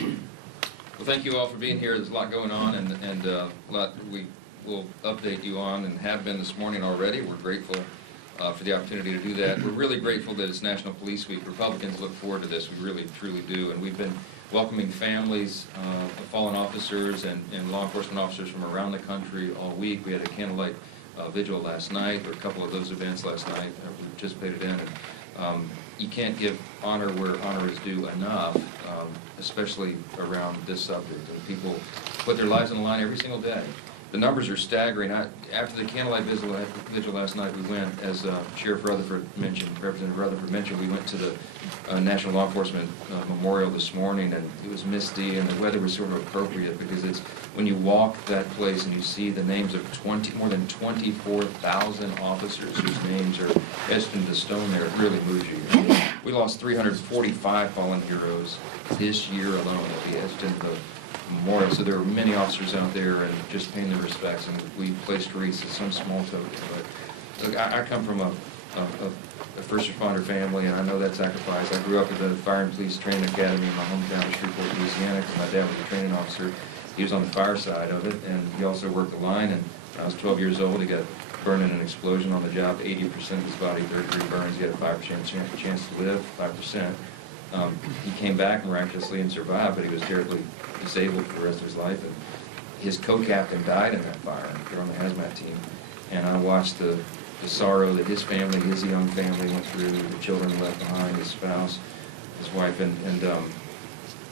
Well, thank you all for being here. There's a lot going on, and a lot we will update you on and have been this morning already. We're grateful for the opportunity to do that. We're really grateful that it's National Police Week. Republicans look forward to this. We really, truly do. And we've been welcoming families of fallen officers and law enforcement officers from around the country all week. We had a candlelight vigil last night, or a couple of those events last night we participated in. And, you can't give honor where honor is due enough, especially around this subject. And people put their lives on the line every single day. The numbers are staggering. After the candlelight vigil last night, we went, as Sheriff Rutherford mentioned, Representative Rutherford mentioned, we went to the National Law Enforcement Memorial this morning, and it was misty, and the weather was sort of appropriate because it's when you walk that place and you see the names of more than 24,000 officers whose names are etched into stone there, it really moves you. We lost 345 fallen heroes this year alone. It'll be etched into the memorial. So there were many officers out there and just paying their respects, and we placed wreaths as some small token. But look, I come from a first responder family, and I know that sacrifice. I grew up at the Fire and Police Training Academy in my hometown of Shreveport, Louisiana, because my dad was a training officer. He was on the fire side of it, and he also worked the line. And when I was 12 years old, he got burned in an explosion on the job. 80% of his body, third-degree burns. He had a 5% chance to live, 5%. He came back miraculously and survived, but he was terribly disabled for the rest of his life. And his co-captain died in that fire. They're on the hazmat team. And I watched the sorrow that his family, his young family went through, the children left behind, his spouse, his wife. And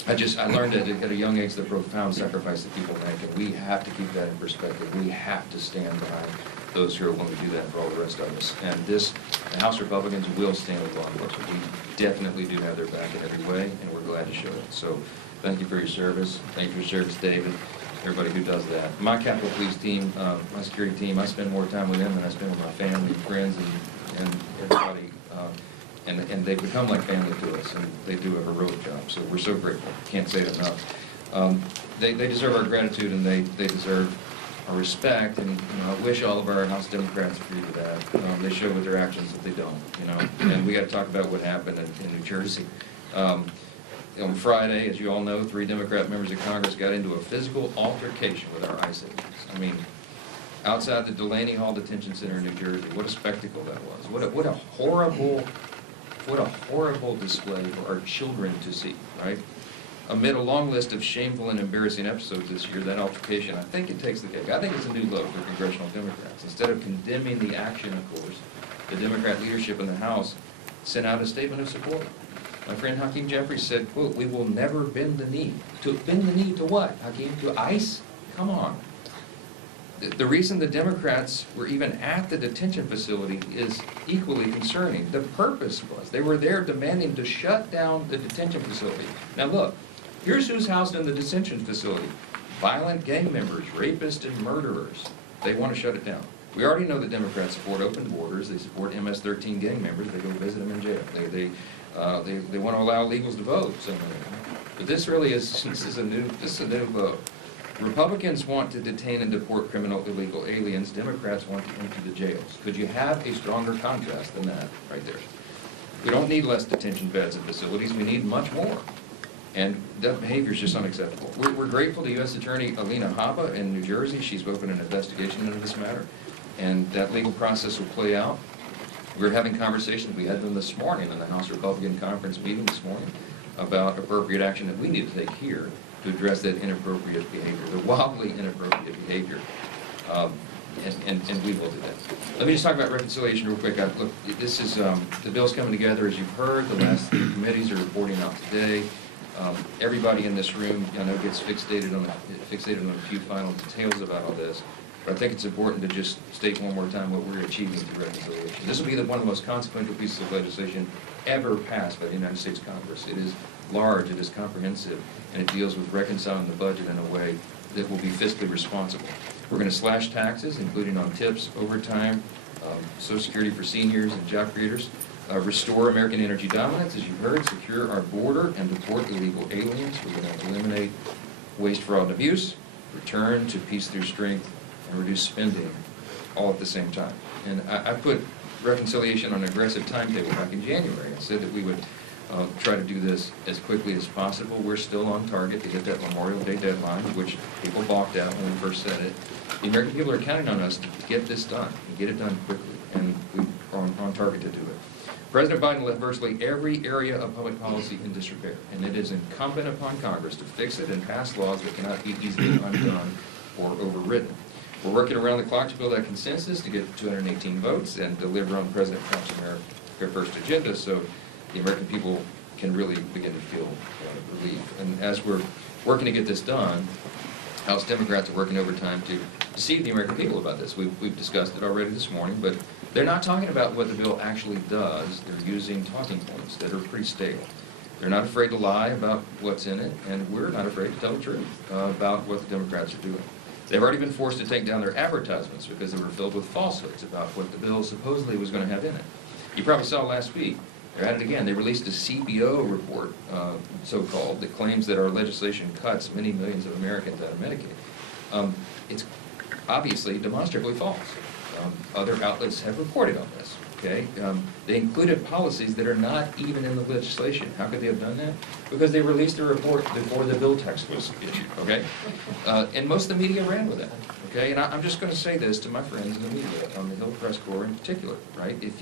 I learned at a young age the profound sacrifice that people make. And we have to keep that in perspective. We have to stand behind those who are willing to do that for all the rest of us. And the House Republicans will stand with law enforcement. We definitely do have their back in every way, and we're glad to show it. So thank you for your service. Thank you for your service, David, everybody who does that. My Capitol Police team, my security team, I spend more time with them than I spend with my family and friends and everybody. And they become like family to us, and they do a heroic job. So we're so grateful. Can't say it enough. They deserve our gratitude, and they deserve our respect, and I wish all of our House Democrats agreed with that. They show with their actions that they don't, And we got to talk about what happened in New Jersey. On Friday, as you all know, 3 Democrat members of Congress got into a physical altercation with our ICE agents. I mean, outside the Delaney Hall Detention Center in New Jersey, what a spectacle that was. What a horrible display for our children to see, right? Amid a long list of shameful and embarrassing episodes this year, that altercation, I think it takes the cake. I think it's a new look for congressional Democrats. Instead of condemning the action, of course, the Democrat leadership in the House sent out a statement of support. My friend Hakeem Jeffries said, quote, "We will never bend the knee." To bend the knee to what, Hakeem? To ICE? Come on. The reason the Democrats were even at the detention facility is equally concerning. The purpose was they were there demanding to shut down the detention facility. Now look, here's who's housed in the detention facility. Violent gang members, rapists, and murderers. They want to shut it down. We already know that Democrats support open borders. They support MS-13 gang members. They go visit them in jail. They want to allow illegals to vote. But this really is a new vote. Republicans want to detain and deport criminal illegal aliens. Democrats want to empty the jails. Could you have a stronger contrast than that right there? We don't need less detention beds and facilities. We need much more. And that behavior is just unacceptable. We're grateful to U.S. Attorney Alina Habba in New Jersey. She's opened an investigation into this matter, and that legal process will play out. We're having conversations. We had them this morning in the House Republican Conference meeting this morning about appropriate action that we need to take here to address that inappropriate behavior, the wildly inappropriate behavior, and we will do that. Let me just talk about reconciliation real quick. Look, this is the bill's coming together, as you've heard. The last 3 committees are reporting out today. Everybody in this room, I know, gets fixated on a few final details about all this, but I think it's important to just state one more time what we're achieving through reconciliation. This will be one of the most consequential pieces of legislation ever passed by the United States Congress. It is large, it is comprehensive, and it deals with reconciling the budget in a way that will be fiscally responsible. We're going to slash taxes, including on tips, overtime, Social Security for seniors and job creators, restore American energy dominance, as you've heard, secure our border, and deport illegal aliens. We're going to eliminate waste, fraud, and abuse, return to peace through strength, and reduce spending all at the same time. And I put reconciliation on an aggressive timetable back in January. I said that we would try to do this as quickly as possible. We're still on target to hit that Memorial Day deadline, which people balked at when we first said it. The American people are counting on us to get this done, and get it done quickly, and we're on target to do it. President Biden left virtually every area of public policy in disrepair, and it is incumbent upon Congress to fix it and pass laws that cannot be easily undone or overridden. We're working around the clock to build that consensus to get 218 votes and deliver on President Trump's America First agenda so the American people can really begin to feel relief. And as we're working to get this done, House Democrats are working overtime to deceive the American people about this. We've discussed it already this morning, but they're not talking about what the bill actually does. They're using talking points that are pretty stale. They're not afraid to lie about what's in it, and we're not afraid to tell the truth about what the Democrats are doing. They've already been forced to take down their advertisements because they were filled with falsehoods about what the bill supposedly was going to have in it. You probably saw last week, they're at it again. They released a CBO report, so-called, that claims that our legislation cuts many millions of Americans out of Medicaid. It's obviously demonstrably false. Other outlets have reported on this, okay? They included policies that are not even in the legislation. How could they have done that? Because they released the report before the bill text was issued, okay? And most of the media ran with that, okay? And I'm just going to say this to my friends in the media, on the Hill Press Corps in particular, right? If